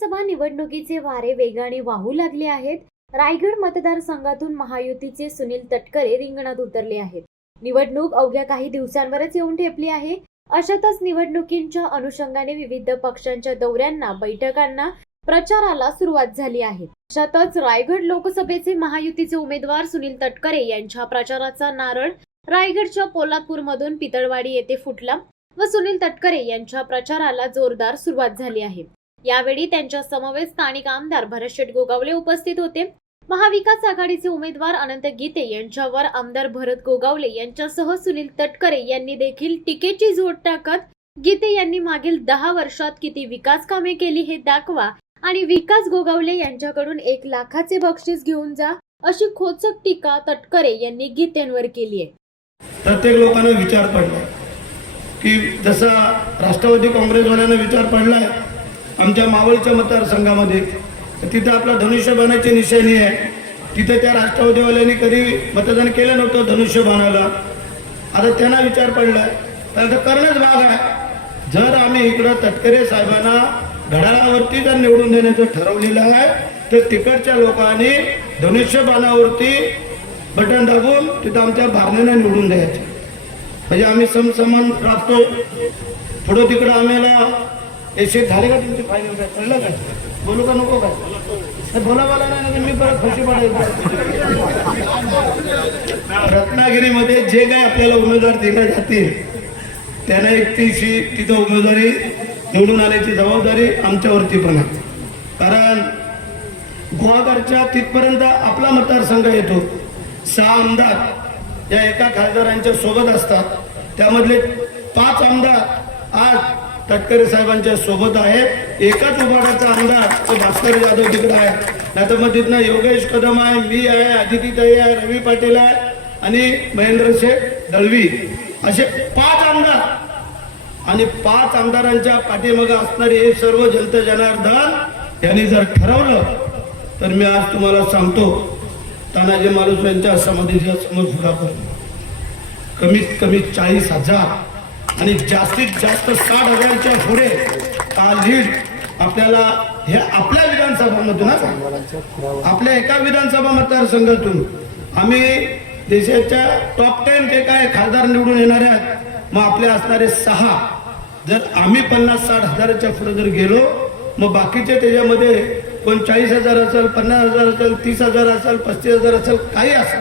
लोकसभा निवडणुकीचे वारे वेगाने वाहू लागले आहेत। रायगड मतदारसंघातून महायुतीचे सुनील तटकरे रिंगणात उतरले आहेत। निवडणूक अवघ्या काही दिवसांवरच येऊन ठेपली आहे। अशातच निवडणुकींच्या अनुषंगाने विविध पक्षांच्या दौऱ्यांना, बैठकांना, प्रचाराला सुरुवात झाली आहे। अशातच रायगड लोकसभेचे महायुतीचे उमेदवार सुनील तटकरे यांच्या प्रचाराचा नारळ रायगडच्या पोलादपूरमधून पितळवाडी येथे फुटला व सुनील तटकरे यांच्या प्रचाराला जोरदार सुरुवात झाली आहे। यावेळी त्यांच्या समवेत स्थानिक आमदार भरत गोगावले उपस्थित होते। महाविकास आघाडीचे उमेदवार अनंत गीते यांच्यावर आमदार भरत गोगावले यांच्यासह सुनील तटकरे यांनी देखील टीकेची झोड टाकत गीते यांनी मागील 10 वर्षात किती विकास कामे केली हे दाखवा आणि विकास गोगावले यांच्याकडून 1 लाखाचे बक्षीस घेऊन जा अशी खोचक टीका तटकरे यांनी गीतेंवर केली आहे। प्रत्येक लोकांना विचार पडला की जसा राष्ट्रवादी काँग्रेसवाल्यांना विचार पडलाय आमच्या मावळच्या मतदारसंघामध्ये, तिथे आपला धनुष्यबाणाची निशाणी आहे। तिथे त्या राष्ट्रवादीवाल्यांनी कधी मतदान केलं नव्हतं धनुष्यबाणाला, आता त्यांना विचार पडलाय तर करणंच भाग आहे। जर आम्ही इकडं तटकरे साहेबांना घड्याळावरती जर निवडून देण्याचं ठरवलेलं आहे तर तिकडच्या लोकांनी धनुष्यबाणावरती बटन दाबून तिथं आमच्या भारण्याला निवडून द्यायचे, म्हणजे आम्ही समसमान राहतो। पुढं तिकडं आम्हाला एसे झाले का तुमचे फायदे वगैरे कळलं काय? बोलू का नको काय? बोला नाही मी परत खुशी पडायचं। रत्नागिरीमध्ये जे काही आपल्याला उमेदवार दिले जातील त्यांना 31शी तिथं उमेदवारी निवडून आण्याची जबाबदारी आमच्यावरती पण आहे। कारण गुहागरच्या तिथपर्यंत आपला मतदारसंघ येतो। 6 आमदार या एका खासदारांच्या सोबत असतात, त्यामधले 5 आमदार आज तटकरे साहेबांच्या सोबत आहेत। एकाच उभाटाचा आमदार तो भास्कर जाधव तिकडे आहे, नाहीतर मग तिथनं योगेश कदम आहे, मी आहे, अदितीताई आहे, रवी पाटील आहे आणि महेंद्र शेठ दळवी, असे 5 आमदार आणि 5 आमदारांच्या पाठीमागे असणारे हे सर्व जनता जनार्दन यांनी जर ठरवलं तर मी आज तुम्हाला सांगतो तानाजी मालुसरे यांच्या समाधीच्या समोर सुद्धा कमीत कमी 40,000 आणि जास्तीत जास्त 60,000च्या पुढे हा लीड आपल्याला हे आपल्या विधानसभामधून, आपल्या एका विधानसभा मतदारसंघातून आम्ही देशाच्या टॉप 10 जे काय खासदार निवडून येणारे आहेत, मग आपले असणारे 6 जर आम्ही 50-60 हजाराच्या पुढे जर गेलो, मग बाकीचे त्याच्यामध्ये कोण 40,000 असेल, 50,000 असेल, 30,000 असेल, 35,000 असेल, काही असेल,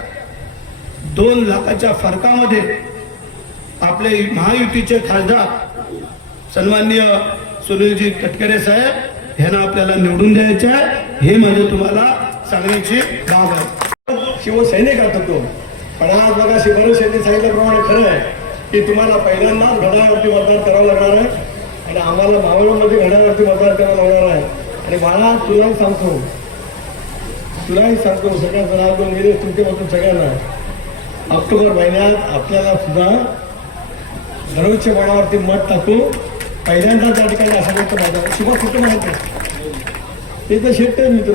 2 लाखाच्या फरकामध्ये आपले महायुतीचे खासदार सन्माननीय सुनीलजी तटकरे साहेब यांना आपल्याला निवडून द्यायचे आहे। हे म्हणजे तुम्हाला सांगण्याची बाब आहे। शिवसैनिक आता तो पण आज बघा शिवराज यांनी सांगितल्याप्रमाणे खरं आहे की तुम्हाला पहिल्यांदाच घड्याळावरती मतदान करावं लागणार आहे आणि आम्हाला मावळमध्ये घड्याळावरती मतदान करावं लागणार आहे। आणि मला तुलाही सांगतो सगळ्या जणांना गेले तुमच्यापासून सगळ्यांना ऑक्टोबर महिन्यात आपल्याला सुद्धा धनुष्य बाणावरती मत टाकू पहिल्यांदा त्या ठिकाणी असं म्हणतो माझ्या शिवा कुठं माहिती ते तर शेत मित्र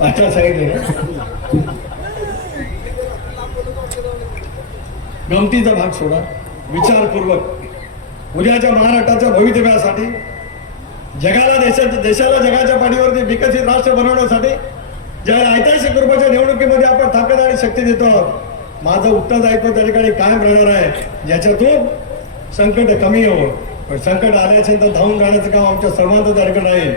अच्छा सांगितलं गमतीचा भाग सोडा, विचारपूर्वक उद्याच्या महाराष्ट्राच्या भवितव्यासाठी देशाला जगाच्या पाठीवरती विकसित राष्ट्र बनवण्यासाठी ज्या ऐतिहासिक रूपाच्या निवडणुकीमध्ये आपण ताकद आणि शक्ती देतो, माझं उत्तरदायित्व त्या ठिकाणी कायम राहणार आहे, ज्याच्यातून संकट कमी होवं। पण संकट आले असेल तर धावून जाण्याचं काम आमच्या सर्वांचं त्या ठिकाणी राहील।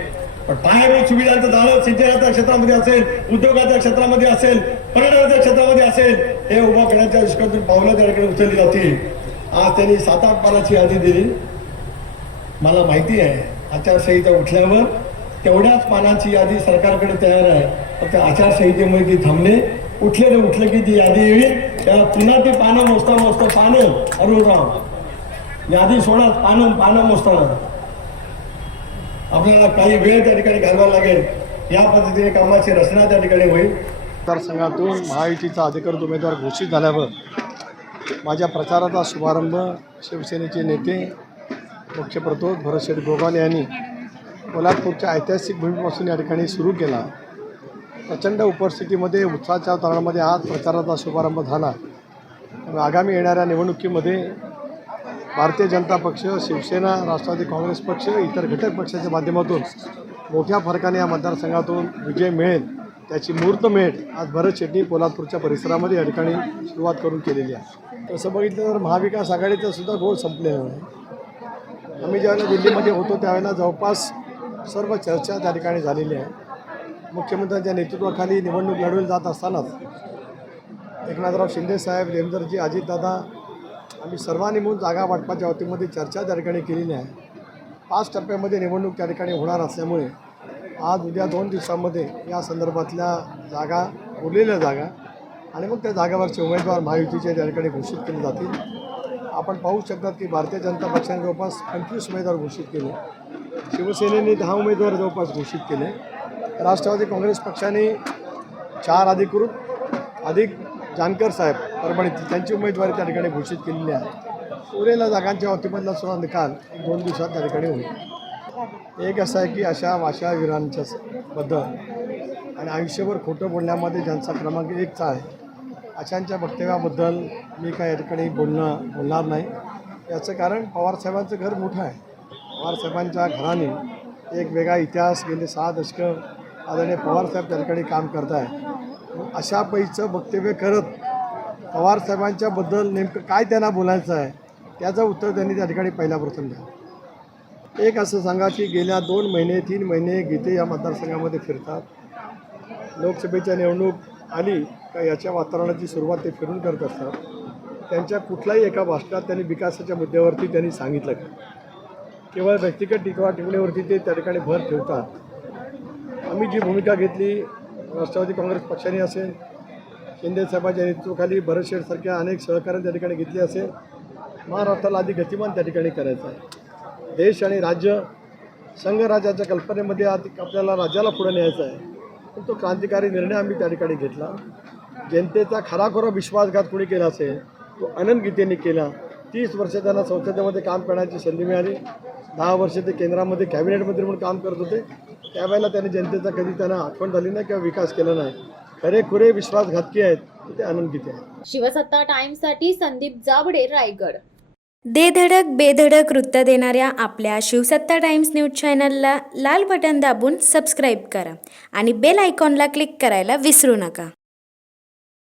पण पायाभूत सुविधांचं झालं सिंचनाच्या क्षेत्रामध्ये असेल, उद्योगाच्या क्षेत्रामध्ये असेल, पर्यटनाच्या क्षेत्रामध्ये असेल, हे उभा करण्याच्या दृष्टीतून पावलं त्या ठिकाणी उचलली जातील। आज त्यांनी 7-8 पानाची यादी दिली, मला माहिती आहे आचारसंहिता उठल्यावर तेवढ्याच पानांची यादी सरकारकडे तयार आहे, फक्त आचारसंहितेमुळे ती थांबणे, उठले की ती यादी येईल, त्याला पुन्हा ती पानं मोजता पानं अरुणराव यादी सोडा, पानं मोजताना आपल्याला काही वेळ त्या ठिकाणी घालवावा लागेल। या पद्धतीने कामाची रचना त्या ठिकाणी होईल। मतदारसंघातून महायुतीचा अधिकृत उमेदवार घोषित झाल्यावर माझ्या प्रचाराचा शुभारंभ शिवसेनेचे नेते मुख्य प्रतोद भरत गोगावले यांनी पोलादपूरच्या ऐतिहासिक भूमीपासून या ठिकाणी सुरू केला। प्रचंड उपस्थितीमध्ये उत्साहाच्या तणामध्ये आज प्रचाराचा शुभारंभ झाला। आगामी येणाऱ्या निवडणुकीमध्ये भारतीय जनता पक्ष, शिवसेना, राष्ट्रवादी काँग्रेस पक्ष, इतर घटक पक्षाच्या माध्यमातून मोठ्या फरकाने या मतदारसंघातून विजय मिळेल त्याची मुहूर्तमेढ आज भरत शेट्टी पोलादपूरच्या परिसरामध्ये या ठिकाणी सुरुवात करून केलेली आहे. तसं बघितलं तर महाविकास आघाडीचा सुद्धा घोळ संपलेला आहे. आम्ही ज्यावेळेला दिल्लीमध्ये होतो त्यावेळेला जवळपास सर्व चर्चा त्या ठिकाणी झालेली आहे. मुख्यमंत्र्यांच्या नेतृत्वाखाली निवडणूक लढवली जात असतानाच एकनाथराव शिंदेसाहेब, देवेंद्रजी, अजितदादा आम्ही सर्वांनी मिळून जागा वाटपाच्या बाबतीमध्ये चर्चा त्या ठिकाणी केलेली आहे. 5 टप्प्यामध्ये निवडणूक त्या ठिकाणी होणार असल्यामुळे आज उद्या 2 दिवसांमध्ये या संदर्भातल्या जागा, उरलेल्या जागा आणि मग त्या जागावरचे उमेदवार महायुतीचे त्या ठिकाणी घोषित केले जातील. आपण पाहू शकतात की भारतीय जनता पक्षाने जवळपास 25 उमेदवार घोषित केले, शिवसेनेने 10 उमेदवार जवळपास घोषित केले, राष्ट्रवादी काँग्रेस पक्षाने 4 अधिकृत अधिक जानकर साहेब परभणी त्यांची उमेदवारी त्या ठिकाणी घोषित केलेली आहे. उरलेल्या जागांच्या बाबतीमधला सुद्धा निकाल 2 दिवसात त्या ठिकाणी होईल. एक असं आहे की अशा भाषावीरांच्या बद्दल आणि आयुष्यभर खोटं बोलण्यामध्ये ज्यांचा क्रमांक 1चा आहे अशांच्या वक्तव्याबद्दल मी काय या ठिकाणी बोलणार नाही. याचं कारण पवारसाहेबांचं घर मोठं आहे. पवारसाहेबांच्या घराने एक वेगळा इतिहास गेले 6 दशकं आदरणीय पवारसाहेब त्या ठिकाणी काम करत आहे. अशा पैचं वक्तव्य करत पवारसाहेबांच्याबद्दल नेमकं काय त्यांना बोलायचं आहे त्याचं उत्तर त्यांनी त्या ठिकाणी पहिला प्रथम द्या. एक असं सांगा की गेल्या 2 महिने 3 महिने गीते या मतदारसंघामध्ये फिरतात. लोकसभेच्या निवडणूक आली का याच्या वातावरणाची सुरुवात ते फिरून करत असतात. त्यांच्या कुठल्याही एका भाषणात त्यांनी विकासाच्या मुद्द्यावरती त्यांनी सांगितलं का? केवळ व्यक्तिगत टिप्पणीवरती ते त्या ठिकाणी भर ठेवतात. आम्ही जी भूमिका घेतली राष्ट्रवादी काँग्रेस पक्षाने असेल, शिंदेसाहेबांच्या नेतृत्वाखाली भरत शेठसारख्या अनेक सहकार्याने त्या ठिकाणी घेतली असेल, महाराष्ट्राला अधिक गतिमान त्या ठिकाणी करायचं आहे. देश आणि राज्य संघराज्याच्या कल्पनेमध्ये आपल्याला राज्याला पुढे न्यायचं आहे. पण तो क्रांतिकारी निर्णय आम्ही त्या ठिकाणी घेतला. जनतेचा खराखुरा विश्वासघात कोणी केला असेल तो अनंत गीतेने केला. 30 वर्ष त्यांना संसदेमध्ये काम करण्याची संधी मिळाली. 10 वर्ष ते केंद्रामध्ये कॅबिनेट मंत्री म्हणून काम करत होते. त्यावेळेला त्यांनी जनतेचा कधी त्यांना आठवण झाली नाही किंवा विकास केला नाही. खरेखुरे विश्वासघातकी आहेत ते अनंत गीते आहेत. शिवसत्ता टाइम्ससाठी संदीप जावडे, रायगड. दे धडक बेधडक वृत्त देणाऱ्या आपल्या शिवसत्ता टाइम्स न्यूज चॅनलला लाल बटन दाबून सबस्क्राईब करा आणि बेल आयकॉनला क्लिक करायला विसरू नका.